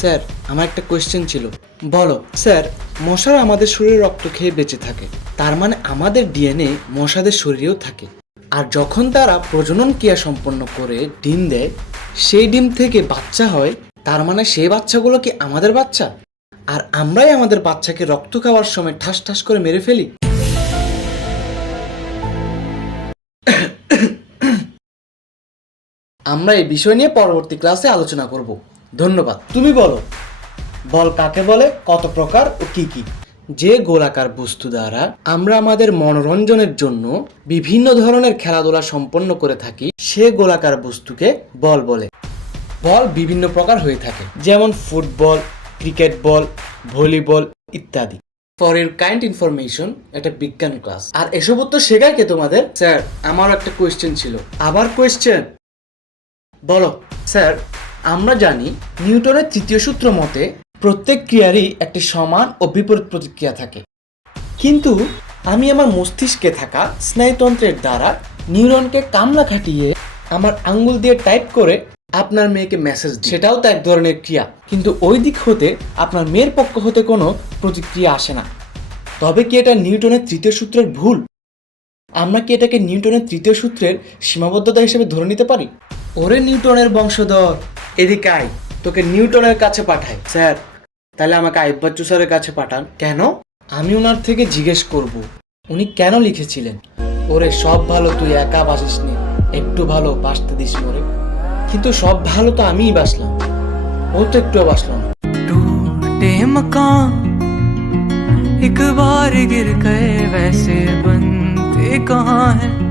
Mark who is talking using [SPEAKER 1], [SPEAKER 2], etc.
[SPEAKER 1] Sir, আমার একটা question ছিল। বলো, স্যার, মশারা আমাদের শরীরে রক্ত খেয়ে বেঁচে থাকে। তার মানে আমাদের ডিএনএ মশাদের শরীরেও থাকে। আর যখন তারা প্রজনন ক্রিয়া সম্পন্ন করে, ডিম দেয়, সেই ডিম থেকে বাচ্চা হয়, তার মানে সেই বাচ্চাগুলো কি আমাদের বাচ্চা? আর আমরাই আমাদের বাচ্চাকে রক্ত খাওয়ার সময় ঠাস ঠাস করে মেরে ফেলি? আমরা এই বিষয় নিয়ে পরবর্তী ক্লাসে আলোচনা করব। ধন্যবাদ। তুমি বলো, বল কাকে বলে, কত প্রকার ও কি কি? যে গোলাকার বস্তু দ্বারা আমরা আমাদের মনোরঞ্জনের জন্য বিভিন্ন ধরনের খেলাধুলা সম্পন্ন করে থাকি, সে গোলাকার বস্তুকে বল বলে। বল বিভিন্ন প্রকার হয়ে থাকে, যেমন ফুটবল, ক্রিকেট বল, ভলিবল ইত্যাদি। ফর ইউর কাইন্ড ইনফরমেশন এটা বিজ্ঞান ক্লাস আর এসব উত্তর শেখায় কে তোমাদের? স্যার, আমারও একটা কোয়েশ্চেন ছিল। আবার কোয়েশ্চেন বলো। স্যার আমরা জানি নিউটনের তৃতীয় সূত্র মতে প্রত্যেক ক্রিয়ারই একটি সমান ও বিপরীত প্রতিক্রিয়া থাকে। কিন্তু আমি আমার মস্তিষ্কে থাকা স্নায়ুতন্ত্রের দ্বারা নিউরনকে কামলা খাটিয়ে আমার আঙ্গুল দিয়ে টাইপ করে আপনার মেয়েকে মেসেজ সেটাও তো এক ধরনের ক্রিয়া। কিন্তু ওই দিক হতে আপনার মেয়ের পক্ষ হতে কোনো প্রতিক্রিয়া আসে না। তবে কি এটা নিউটনের তৃতীয় সূত্রের ভুল? আমরা কি এটাকে নিউটনের তৃতীয় সূত্রের সীমাবদ্ধতা হিসেবে ধরে নিতে পারি? ওরে নিউটনের বংশধর এদিকে আয় তোকে নিউটনের কাছে পাঠাই স্যার তাহলে আমাকে আইব্বাচ্চু স্যারের কাছে পাঠান কেন আমি ওনার থেকে জিজ্ঞেস করব উনি কেন লিখেছিলেন ওরে সব ভালো তুই একা বাসিস নি একটু ভালো বাসতে দিস ওরে কিন্তু সব ভালো তো আমিই বাসলাম ও তো একটুও বাসলো না
[SPEAKER 2] टूटे मकान एक बार गिर गए वैसे बनते कहाँ हैं